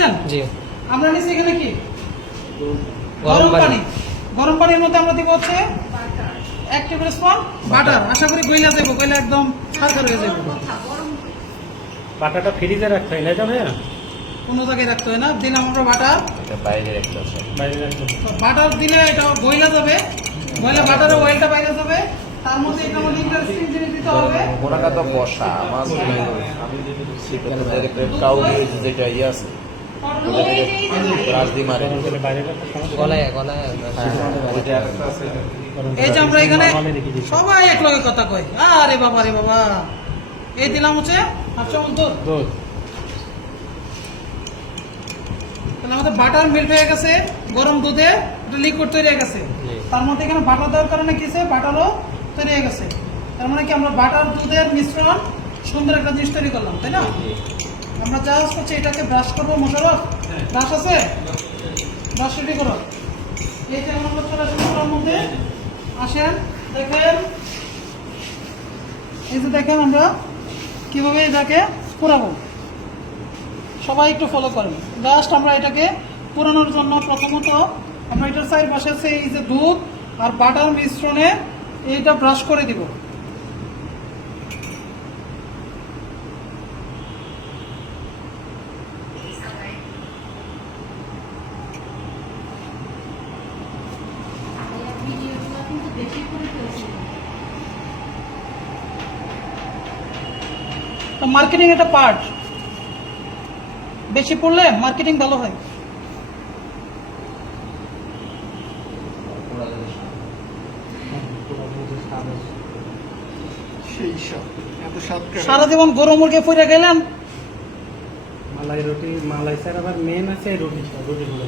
বুঝছেন জি আমরা নিচ্ছি এখানে কি গরম পানি গরম পানির মধ্যে আমরা দিব হচ্ছে এক টেবিল স্পুন বাটার আশা করি গইলা দেবো গইলা একদম ছাড়খার হয়ে যাবে বাটাটা ফ্রিজে রাখতে হয় না এটা ভাইয়া কোনো জায়গায় রাখতে হয় না দিলাম আমরা বাটার বাইরে একটা আছে বাইরে রাখতে হবে। বাটার দিলে এটা গইলা যাবে গইলা বাটারের অয়েলটা বাইরে যাবে তার মধ্যে এটার মধ্যে ইন্টারেস্টিং জিনিস দিতে হবে ওনাটা তো বসা আমার কাউরি যেটা ইয়ে আছে এই যে আমরা এখানে। সবাই এক লগে কথা আরে বাবা রে বাবা। এই দিলাম হচ্ছে তাহলে আমাদের বাটার মেল্ট হয়ে গেছে গরম দুধে একটা লিকুইড তৈরি হয়ে গেছে। তার মধ্যে এখানে বাটার দেওয়ার কারণে কি হয়েছে? বাটারও তৈরি হয়ে গেছে। তার মানে কি আমরা বাটার দুধের মিশ্রণ সুন্দর একটা জিনিস তৈরি করলাম তাই না? আমরা যা করছি, এটাকে ব্রাশ করব মোশারফ ব্রাশ আছে? ব্রাশ রেডি করো। এই যে আমরা চলে মধ্যে। আসেন, দেখেন। এই যে দেখেন আমরা কীভাবে এটাকে পুরাবো। সবাই একটু ফলো করেন। জাস্ট আমরা এটাকে পুরানোর জন্য প্রথমত আমরা এটার সাইড পাশে এই যে দুধ আর বাটার মিশ্রণে এইটা ব্রাশ করে দিব। মার্কেটিং এটা পার্ট বেশি পড়লে মার্কেটিং ভালো হয়। সারা জীবন গরু মুরগি ফুরে গেলাম। মালাই রুটি মালাই স্যার আবার মেন আছে রুটি রুটিগুলো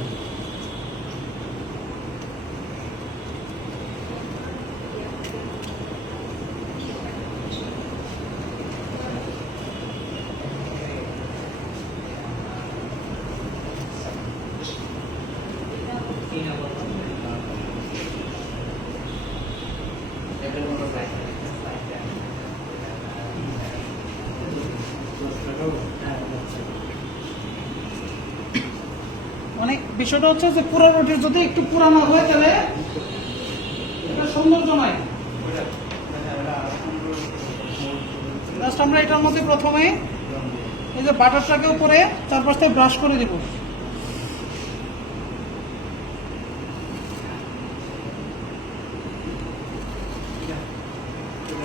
মানে বিষয়টা হচ্ছে যে পুরো রুটি যদি একটু পুরানো হয় তাহলে এটা সৌন্দর্য নয়। জাস্ট আমরা এটার মধ্যে প্রথমে এই যে বাটারটাকে উপরে চারপাশ থেকে ব্রাশ করে দেবো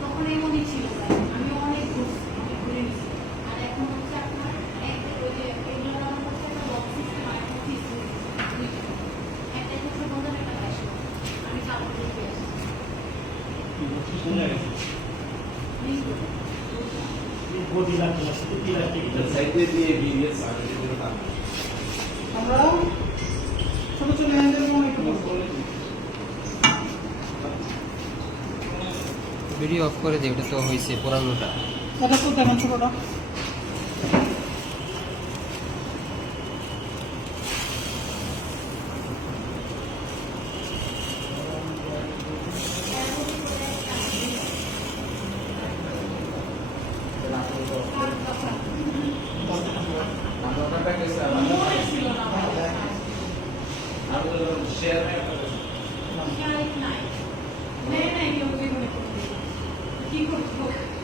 তখন এমনই ছিল ভাই। আমি অনেক ঘুরছি, অনেক ঘুরে নিছি। আর এখন হচ্ছে আপনার এক- ওই যে এগুলোর আমার কাছে একটা box system আর একটা fix system, দুইটা। একটা একশো পঞ্চাশ, একটা বাইশশো। আমি কাপড় দিয়ে আসছি। Link করে। আমরা ছোট ছোট হ্যান্ডেল যেমন ভিডিও অফ করে দিই ওটা তো হয়েছে পুরানোটা। এটা তো দেখেন ছোটটা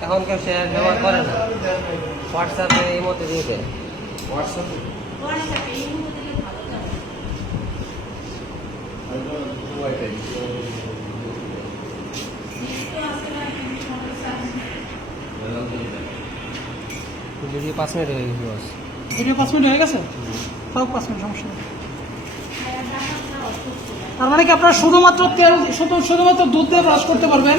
এখন কেউ শেয়ার ব্যবহার করে না। হোয়াটসঅ্যাপে এই মধ্যে দিয়ে দেয় হোয়াটসঅ্যাপে। ভিডিও পাঁচ মিনিট হয়ে গেছে ভিডিও পাঁচ মিনিট হয়ে গেছে? তাও পাঁচ মিনিট সমস্যা নেই আর টাকা ছাড়া অসুস্থ লাগে। তার মানে কি আপনারা শুধুমাত্র তেল, শুধু, শুধুমাত্র দুধ দিয়ে ব্রাশ করতে পারবেন?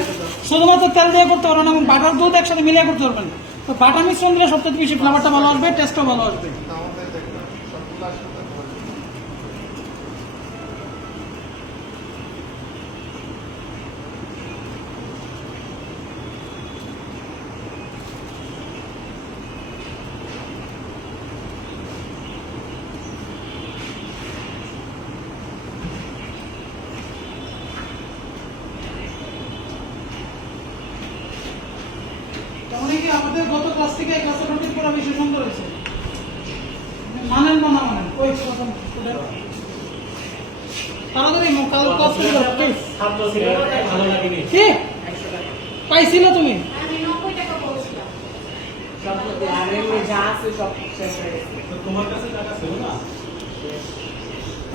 শুধুমাত্র তেল দিয়ে করতে পারবেন এবং বাটার দুধ একসাথে মিলিয়ে করতে পারবেন। তো বাটার মিশ্রণ দিলে সবথেকে বেশি ফ্লেভারটা ভালো আসবে টেস্টও ভালো আসবে। আমাদের গত ক্লাস থেকে এই ক্লাসের রুটিন করা বেশি সুন্দর হয়েছে মানেন বা না মানেন? ওই তাড়াতাড়ি কাল ক্লাস প্লিজ কি? পাইছিল তুমি? আমি নব্বই টাকা বলছিলাম।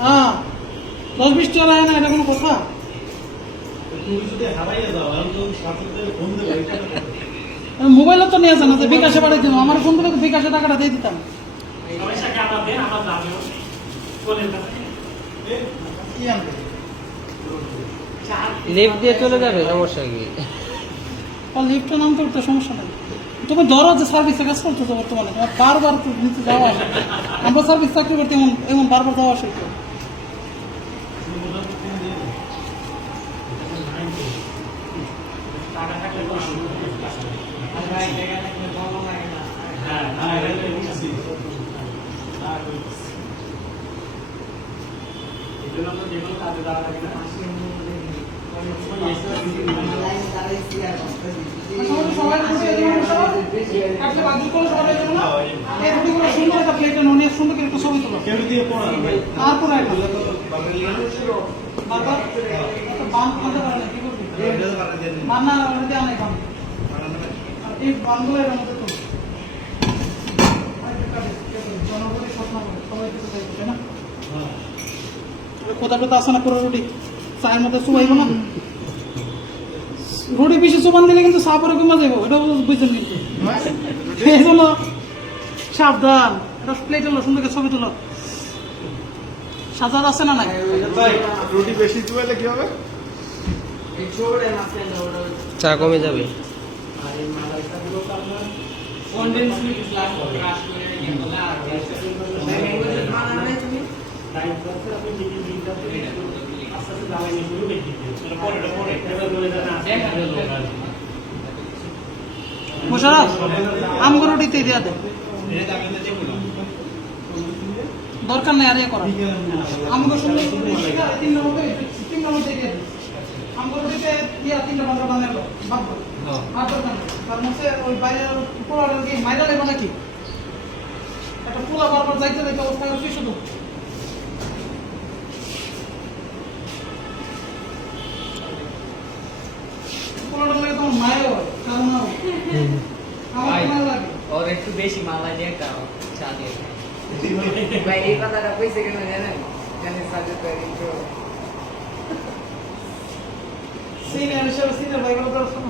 হ্যাঁ দশ বিশ টাকা না এটা কোনো কথা? মোবাইলও তো নিয়ে যান যে বিকাশে পাঠিয়ে দিলাম আমার ফোন থেকে বিকাশে টাকাটা দিয়ে দিতাম। লিফট দিয়ে চলে যাবে সমস্যা কি? আর লিফটে নামতে উঠতে সমস্যা নেই। তুমি ধরো যে সার্ভিসে কাজ করতেছো বর্তমানে তোমার বারবার তো নিচে যাওয়া আসা আমরা সার্ভিস চাকরি করতে এমন এমন বারবার যাওয়া আসা হইতো। মোটামুটি সবাই বসে এই রুমে বসো। কাটলে বাকি করে সবাই যাব না? এই রুটিগুলো সুন্দর একটা প্লেটে নিয়ে সুন্দর করে একটু ছবি তোলো। তারপরে একটা। বারবার একটা বান করতে পারে না, কি করবি? বান না, ওটা দেওয়া নাই বান। আর এই বানগুলো এর মধ্যে তোলো। আরেকটা কাটে, কেটে, জনগণের স্বপ্ন সবাই কিছু তাই না? কোথা কোথা আসে না পুরো রুটি? চায়ের মধ্যে চুবাইব না? রুটি বেশি চুবান দিলে কিন্তু চা পরে কমে যাব এটা বুঝছেন কিন্তু এই জন্য সাবধান। এটা প্লেট হলো সুন্দর ছবি তুলো। সাজাদ আছে না নাই? রুটি বেশি চুয়ালে কি হবে? চা কমে যাবে। মোশারফ আমগো রুটিতে দিয়া দে দরকার নেই আর সুন্দর করে শিখা, তিন নম্বরে তিন নম্বরে দিয়ে দে আমগো রুটিতে দিয়া তিনটা আর দরকার নেই তার মধ্যে ওই বাইরের কি মাইরা লেবো নাকি একটা পোলা বারবার যাইতে যাইতে অবস্থা হচ্ছে শুধু পোলাটার লাগে তোমার মায়ের হয় কারণ না হয়। আমার তো মায়া লাগে ওর একটু বেশি মালা দিয়ে খাও চা দিয়ে। ভাই এই কথাটা কইছে কেন জানেন? জানেন সাজেদ ভাই একটু। সিনিয়র হিসেবে সিনিয়র কথা তো